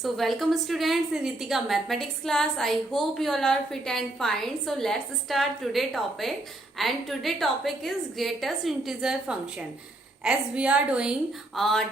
So welcome students in Ritika mathematics class. I hope you all are fit and fine. So let's start today topic, and today topic is greatest integer function. As we are doing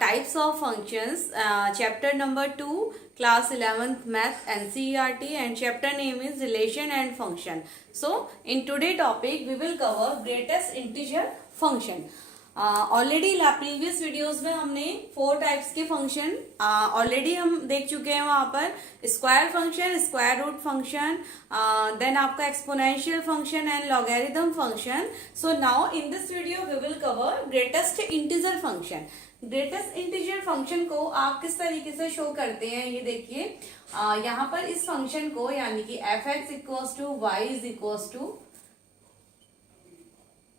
types of functions, chapter number 2, class 11th math NCERT, and chapter name is relation and function. So in today topic we will cover greatest integer function. Already previous videos में हमने 4 types के function already हम देख चुके हैं. वहां पर square function, square root function, then आपका exponential function and logarithm function. So now in this video we will cover greatest integer function. Greatest integer function को आप किस तरीके से शो करते हैं ये देखिए. यहाँ पर इस फंक्शन को यानी कि F X equals to Y is equals to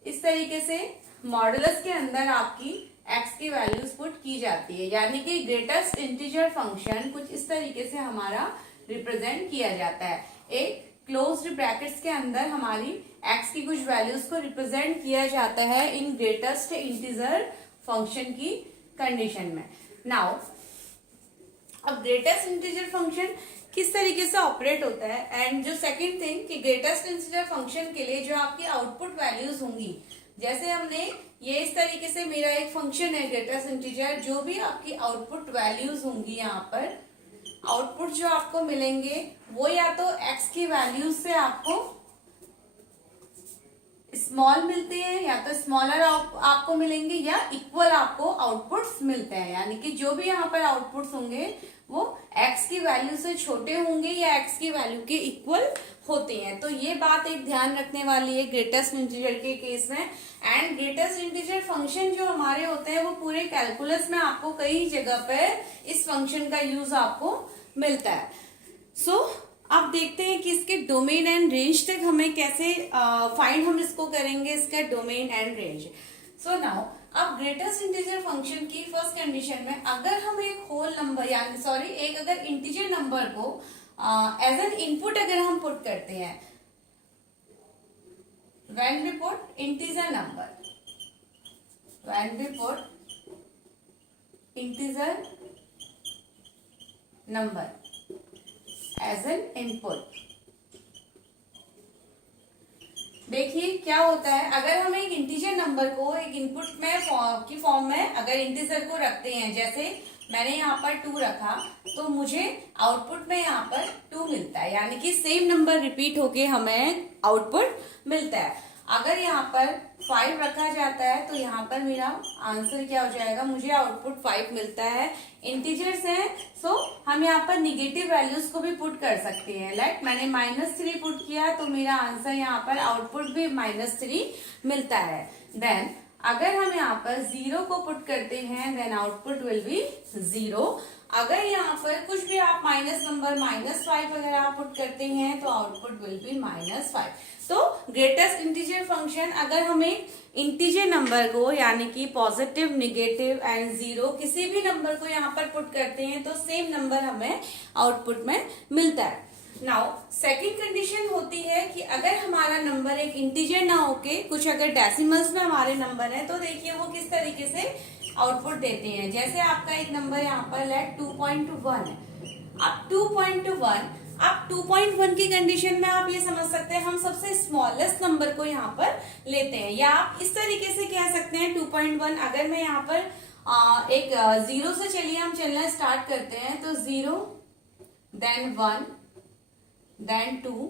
इस तरीके से मॉडुलस के अंदर आपकी x की वैल्यूज पुट की जाती है. यानी कि ग्रेटेस्ट इंटीजर फंक्शन कुछ इस तरीके से हमारा रिप्रेजेंट किया जाता है. एक क्लोज्ड ब्रैकेट्स के अंदर हमारी x की कुछ वैल्यूज को रिप्रेजेंट किया जाता है इन ग्रेटेस्ट इंटीजर फंक्शन की कंडीशन में. नाउ अब ग्रेटेस्ट इंटीजर फंक्शन किस तरीके से ऑपरेट होता है, एंड जो सेकंड थिंग कि ग्रेटेस्ट इंटीजर फंक्शन के लिए जो आपकी आउटपुट वैल्यूज होंगी, जैसे हमने ये इस तरीके से मेरा एक फंक्शन है ग्रेटेस्ट इंटीजर, जो भी आपकी आउटपुट वैल्यूज होंगी यहाँ पर आउटपुट जो आपको मिलेंगे वो या तो x की वैल्यूज से आपको स्मॉल मिलते हैं या तो स्मॉलर आपको मिलेंगे या इक्वल आपको आउटपुट्स मिलते हैं. यानी कि जो भी यहाँ पर आउटपुट्स होंगे वो x की वैल्यू से छोटे होंगे या x की वैल्यू के इक्वल होते हैं. तो ये बात एक ध्यान रखने वाली है ग्रेटेस्ट इंटीजर के केस में. एंड ग्रेटेस्ट इंटीजर फंक्शन जो हमारे होते हैं वो पूरे कैलकुलस में आपको कई जगह पे इस फंक्शन का यूज आपको मिलता है. सो अब देखते हैं कि इसके डोमेन एंड रेंज तक हमें कैसे फाइंड हम इसको करेंगे, इसका domain and range. So now अब ग्रेटेस्ट इंटीजर फंक्शन की फर्स्ट कंडीशन में अगर हम एक होल नंबर यानी एक अगर इंटीजर नंबर को एज एन इनपुट अगर हम पुट करते हैं, when we put integer number as an input, देखिए क्या होता है. अगर हम एक इंटीजर नंबर को एक इनपुट में की फॉर्म में अगर इंटीजर को रखते हैं, जैसे मैंने यहाँ पर 2 रखा, तो मुझे आउटपुट में यहाँ पर 2 मिलता है. यानी कि सेम नंबर रिपीट होके हमें आउटपुट मिलता है. अगर यहाँ पर 5 रखा जाता है तो यहाँ पर मेरा आंसर क्या हो जाएगा, मुझे आउटपुट 5 मिलता है. इंटीजर्स हैं सो हम यहाँ पर निगेटिव वैल्यूज को भी पुट कर सकते हैं. लाइक मैंने -3 पुट किया तो मेरा आंसर यहाँ पर आउटपुट भी -3 मिलता है. देन अगर हम यहाँ पर 0 को पुट करते हैं देन आउटपुट विल बी 0. अगर यहाँ पर कुछ भी आप माइनस नंबर -5 अगर आप पुट करते हैं तो आउटपुट विल बी -5. तो ग्रेटेस्ट इंटीजर फंक्शन अगर हमें इंटीजर नंबर को यानी कि पॉजिटिव, निगेटिव एंड 0 किसी भी नंबर को यहाँ पर पुट करते हैं तो सेम नंबर हमें आउटपुट में मिलता है. नाउ सेकंड कंडीशन होती है कि अगर हमारा नंबर एक इंटीजर ना होके कुछ अगर डेसिमल्स में हमारे नंबर है, तो देखिए वो किस तरीके से आउटपुट देते हैं. जैसे आपका एक नंबर यहाँ पर लेट 2.1 है. अब 2.1 की कंडीशन में आप ये समझ सकते हैं हम सबसे स्मॉलेस्ट नंबर को यहाँ पर लेते हैं, या आप इस तरीके से कह सकते हैं 2.1. अगर मैं यहाँ पर एक 0 से चलिए हम चलना स्टार्ट करते हैं, तो 0 देन 1 देन 2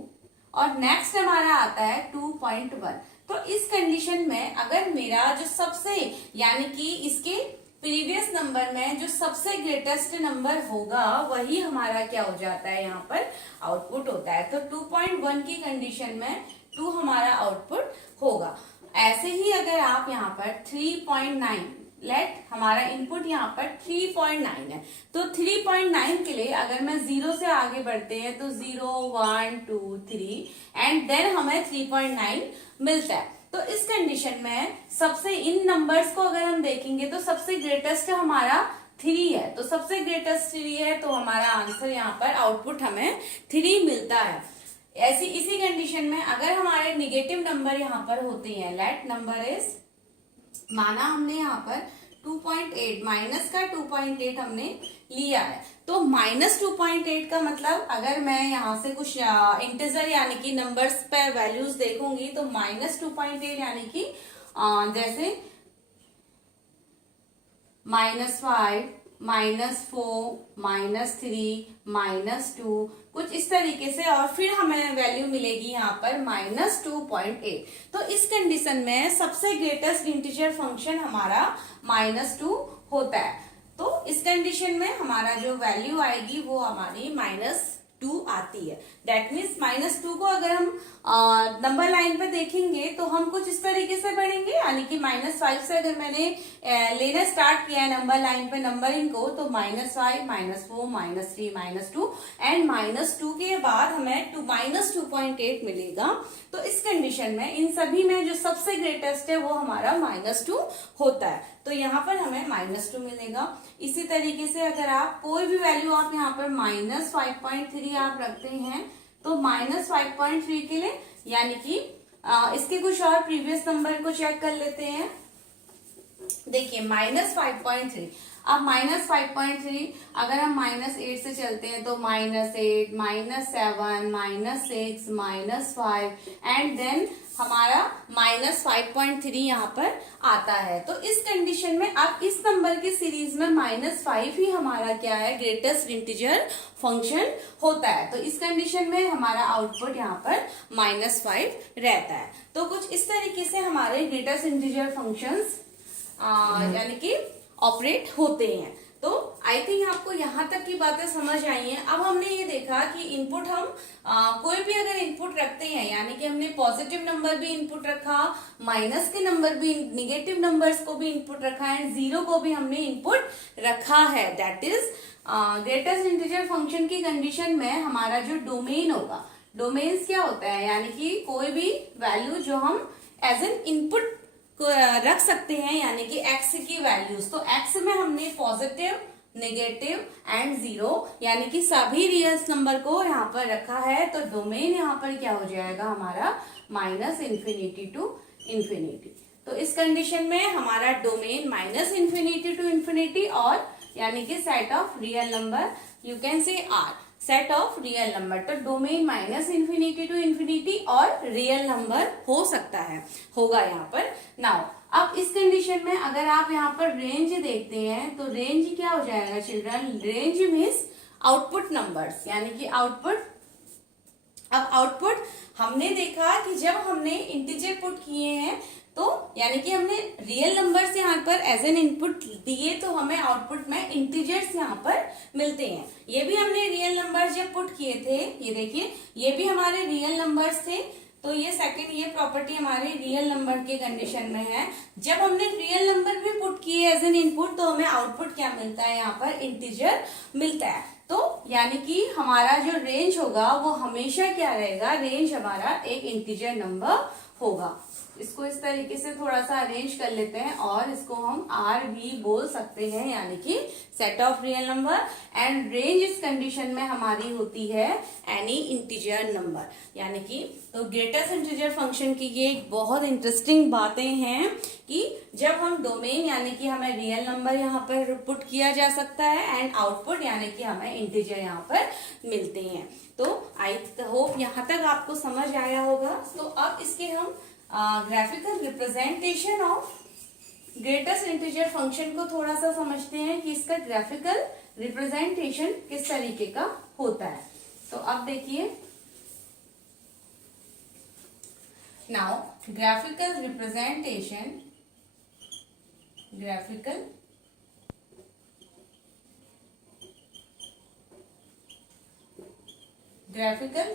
और नेक्स्ट हमारा आता है 2.1. तो इस कंडीशन में अगर मेरा जो सबसे यानी कि इसके प्रीवियस नंबर में जो सबसे ग्रेटेस्ट नंबर होगा वही हमारा क्या हो जाता है, यहाँ पर आउटपुट होता है. तो 2.1 की कंडीशन में 2 हमारा आउटपुट होगा. ऐसे ही अगर आप यहाँ पर 3.9 लेट हमारा इनपुट यहाँ पर 3.9 है, तो 3.9 के लिए अगर मैं 0 से आगे बढ़ते हैं तो 0 1 2 3 एंड देन हमें 3.9 मिलता है. तो इस कंडीशन में सबसे इन नंबर्स को अगर हम देखेंगे तो सबसे ग्रेटेस्ट हमारा 3 है, तो सबसे ग्रेटेस्ट 3 है तो हमारा आंसर यहाँ पर आउटपुट हमें 3 मिलता है. ऐसी इसी कंडीशन में अगर हमारे निगेटिव नंबर यहाँ पर होते हैं, लेट नंबर इज माना हमने यहाँ पर 2.8 माइनस का 2.8 हमने लिया है। तो -2.8 का मतलब अगर मैं यहाँ से कुछ इंटीजर यानी कि नंबर्स पे वैल्यूज देखूंगी तो -2.8 यानी कि जैसे -5, -4, -3, -2 कुछ इस तरीके से, और फिर हमें वैल्यू मिलेगी यहाँ पर -2.8। तो इस कंडीशन में सबसे ग्रेटेस्ट इंटीजर फंक्शन हमारा -2 होता है। तो इस कंडीशन में हमारा जो वैल्यू आएगी वो हमारी -2 आती है। दैट मीन्स -2 को अगर हम नंबर लाइन पे देखेंगे तो हम कुछ इस तरीके से पढ़ेंगे, यानी कि -5 से अगर मैंने लेना स्टार्ट किया है नंबर लाइन पे नंबरिंग को, तो -5, -4, -3, -2 एंड -2 के बाद हमें -2.8 मिलेगा। तो इस कंडीशन में इन सभी में जो सबसे ग्रेटेस्ट है वो हमारा -2 होता है। तो यहाँ पर हमें -2 मिलेगा। इसी तरीके से अगर आप कोई भी वैल्यू आप यहाँ पर -5.3 आप रखते हैं तो -5.3 के लिए, यानी कि इसके कुछ और प्रीवियस नंबर को चेक कर लेते हैं। देखिए -5.3, अब -5.3 अगर हम -8 से चलते हैं तो -8, -7, -6, -5 एंड देन हमारा -5.3 यहाँ पर आता है। तो इस कंडीशन में अब इस नंबर की सीरीज में -5 ही हमारा क्या है, ग्रेटेस्ट इंटीजर फंक्शन होता है। तो इस कंडीशन में हमारा आउटपुट यहाँ पर -5 रहता है। तो कुछ इस तरीके से हमारे ग्रेटेस्ट इंटीजर फंक्शंस यानी कि ऑपरेट होते हैं। तो आई थिंक आपको यहाँ तक की बातें समझ आई हैं। अब हमने ये देखा कि इनपुट हम कोई भी अगर इनपुट रखते हैं, यानी कि हमने पॉजिटिव नंबर भी इनपुट रखा, माइनस के नंबर भी, निगेटिव नंबर्स को भी इनपुट रखा है, जीरो को भी हमने इनपुट रखा है, that is greatest integer function की कंडीशन में हमारा जो डोमेन होगा, डोमेन्स क्या होता है, यानी कि कोई भी वैल्यू जो हम एज एन इनपुट रख सकते हैं, यानी कि x की वैल्यूज। तो x में हमने पॉजिटिव, नेगेटिव एंड जीरो यानी कि सभी रियल नंबर को यहाँ पर रखा है। तो डोमेन यहाँ पर क्या हो जाएगा हमारा -∞ टू ∞। तो इस कंडीशन में हमारा डोमेन -∞ टू ∞, और यानी कि set of real number, you can say R, set of real number. तो डोमेन -∞ टू ∞ और रियल नंबर हो सकता है, होगा यहाँ पर। नाउ अब इस कंडीशन में अगर आप यहाँ पर रेंज देखते हैं तो रेंज क्या हो जाएगा children, range means output numbers, यानी कि आउटपुट। अब आउटपुट हमने देखा कि जब हमने इंटीजर पुट किए हैं तो यानी कि हमने रियल नंबर्स यहाँ पर एज एन इनपुट दिए तो हमें आउटपुट में इंटीजर्स यहाँ पर मिलते हैं। ये भी हमने रियल नंबर्स जब पुट किए थे, ये देखिए ये भी हमारे रियल नंबर्स थे। तो ये सेकंड, ये प्रॉपर्टी हमारे रियल नंबर के कंडीशन में है। जब हमने रियल नंबर भी पुट किए एज एन इनपुट तो हमें आउटपुट क्या मिलता है, यहाँ पर इंटीजर मिलता है। तो यानी कि हमारा जो रेंज होगा वो हमेशा क्या रहेगा, रेंज हमारा एक इंटीजर नंबर होगा। इसको इस तरीके से थोड़ा सा अरेंज कर लेते हैं और इसको हम R भी बोल सकते हैं, यानी कि set of real number. And range इस कंडीशन में हमारी होती है एनी इंटीजर नंबर, यानी कि तो ग्रेटेस्ट इंटीजर फंक्शन की ये बहुत इंटरेस्टिंग बातें हैं कि जब हम डोमेन यानी कि हमें रियल नंबर यहाँ पर पुट किया जा सकता है एंड आउटपुट यानी कि हमें इंटीजर यहाँ पर मिलते हैं। तो आई होप यहाँ तक आपको समझ आया होगा। तो अब इसके हम graphical representation of greatest integer function को थोड़ा सा समझते हैं कि इसका ग्राफिकल रिप्रेजेंटेशन किस तरीके का होता है। तो अब देखिए, now graphical representation, graphical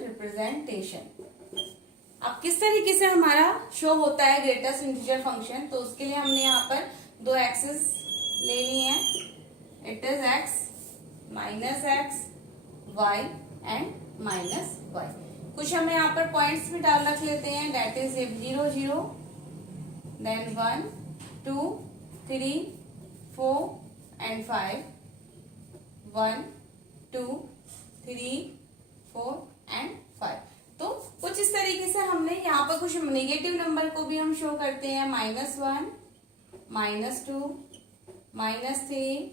representation अब किस तरीके से हमारा शो होता है ग्रेटेस्ट इंटीजर फंक्शन। तो उसके लिए हमने यहाँ पर दो एक्सिस ले ली हैं, it is x, -x, y and -y। कुछ हमें यहाँ पर पॉइंट्स भी डाल रख लेते हैं, that is 0 0, then 1 2 3 4 and 5, 1 2 3 4 and 5। तो कुछ इस तरीके से हमने यहाँ पर कुछ नेगेटिव नंबर को भी हम शो करते हैं, -1, -2, -3,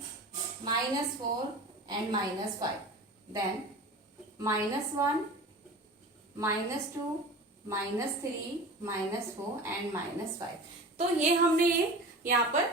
-4 and -5. Then -1, -2, -3, -4 and -5. तो ये हमने यहाँ पर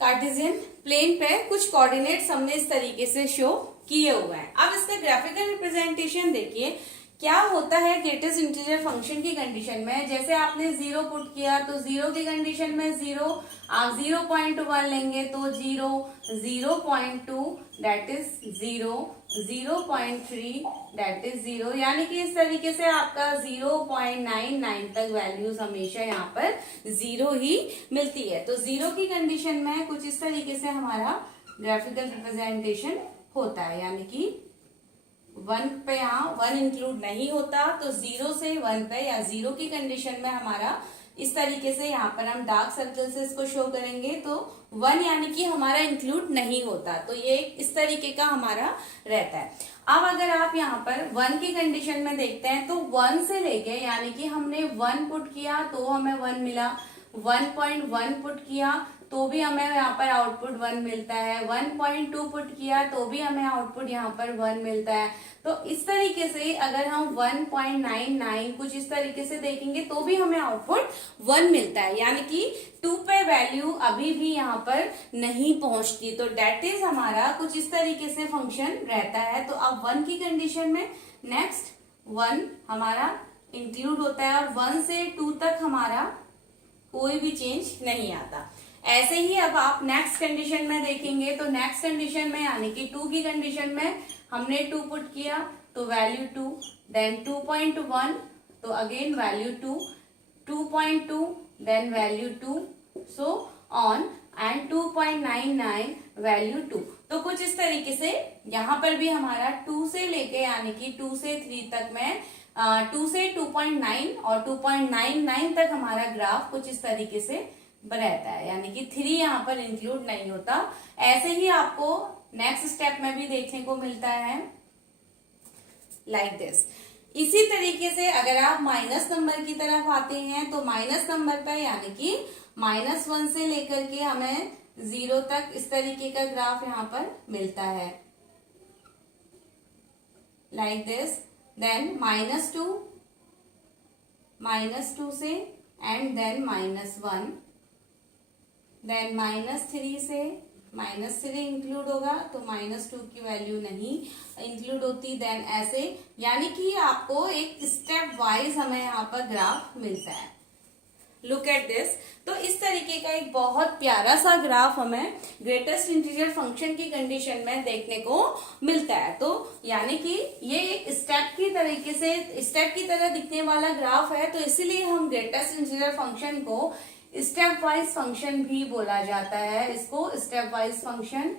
कार्टेशियन प्लेन पे कुछ कोऑर्डिनेट्स हमने इस तरीके से शो किए हुए हैं। अब इसका ग्राफिकल रिप्रेजेंटेशन देखिए क्या होता है ग्रेटेस्ट इंटीजर फंक्शन की कंडीशन में। जैसे आपने 0 पुट किया तो 0 की कंडीशन में 0, आप 0.1 लेंगे तो 0, 0.2 दैट इज 0, 0.3 दैट इज 0, यानी कि इस तरीके से आपका 0.99 तक वैल्यूज हमेशा यहाँ पर 0 ही मिलती है। तो 0 की कंडीशन में कुछ इस तरीके से हमारा ग्राफिकल रिप्रेजेंटेशन होता है, यानी कि 1 पे यहाँ 1 इंक्लूड नहीं होता, तो 0 से 1 पे या 0 की कंडीशन में हमारा इस तरीके से यहाँ पर हम डार्क सर्कल से इसको शो करेंगे तो 1 यानी कि हमारा इंक्लूड नहीं होता। तो ये इस तरीके का हमारा रहता है। अब अगर आप यहाँ पर 1 की कंडीशन में देखते हैं तो 1 से लेके यानी कि हमने 1 पुट किया तो हमें 1 मिला, 1.1 पुट किया तो भी हमें यहाँ पर आउटपुट 1 मिलता है, 1.2 पुट किया तो भी हमें आउटपुट यहाँ पर 1 मिलता है। तो इस तरीके से अगर हम 1.99 कुछ इस तरीके से देखेंगे तो भी हमें आउटपुट 1 मिलता है, यानी कि 2 पे वैल्यू अभी भी यहाँ पर नहीं पहुंचती। तो डेट इज हमारा कुछ इस तरीके से फंक्शन रहता है। तो अब 1 की कंडीशन में नेक्स्ट 1 हमारा इंक्लूड होता है और 1 से 2 तक हमारा कोई भी चेंज नहीं आता। ऐसे ही अब आप नेक्स्ट कंडीशन में देखेंगे तो नेक्स्ट कंडीशन में यानी कि 2 की कंडीशन में हमने 2 पुट किया तो वैल्यू 2, देन 2.1 तो again value 2, 2.2 then value 2, so on and 2.99 value 2। तो कुछ इस तरीके से यहाँ पर भी हमारा 2 से लेके यानी कि 2 से 3 तक में 2 से 2.9 और 2.99 तक हमारा ग्राफ कुछ इस तरीके से रहता है, यानी कि 3 यहाँ पर इंक्लूड नहीं होता। ऐसे ही आपको नेक्स्ट स्टेप में भी देखने को मिलता है लाइक दिस। इसी तरीके से अगर आप माइनस नंबर की तरफ आते हैं तो माइनस नंबर पर यानी कि -1 से लेकर के हमें 0 तक इस तरीके का ग्राफ यहाँ पर मिलता है लाइक दिस। देन -2 से एंड देन -1, देन -3 से -3 इंक्लूड होगा तो -2 की वैल्यू नहीं इंक्लूड होती। देन ऐसे यानी कि आपको एक स्टेप वाइज हमें यहाँ पर ग्राफ मिलता है। Look at this. तो इस तरीके का एक बहुत प्यारा सा ग्राफ हमें ग्रेटेस्ट इंटीजर फंक्शन की कंडीशन में देखने को मिलता है। तो यानी कि ये एक स्टेप की तरीके से स्टेप की तरह दिखने वाला ग्राफ है, तो इसीलिए हम ग्रेटेस्ट इंटीजर फंक्शन को स्टेप वाइज फंक्शन भी बोला जाता है। इसको स्टेप वाइज फंक्शन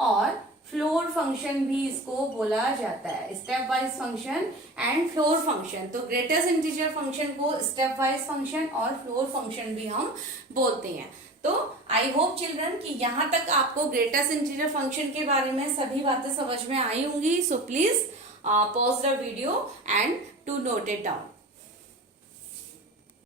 और फ्लोर फंक्शन भी इसको बोला जाता है, step wise function and floor function. तो ग्रेटेस्ट इंटीजर फंक्शन को स्टेप वाइज फंक्शन और फ्लोर फंक्शन भी हम बोलते हैं। तो आई होप चिल्ड्रन कि यहाँ तक आपको ग्रेटेस्ट इंटीजर फंक्शन के बारे में सभी बातें समझ में आई होंगी। So please pause the video and to note it down.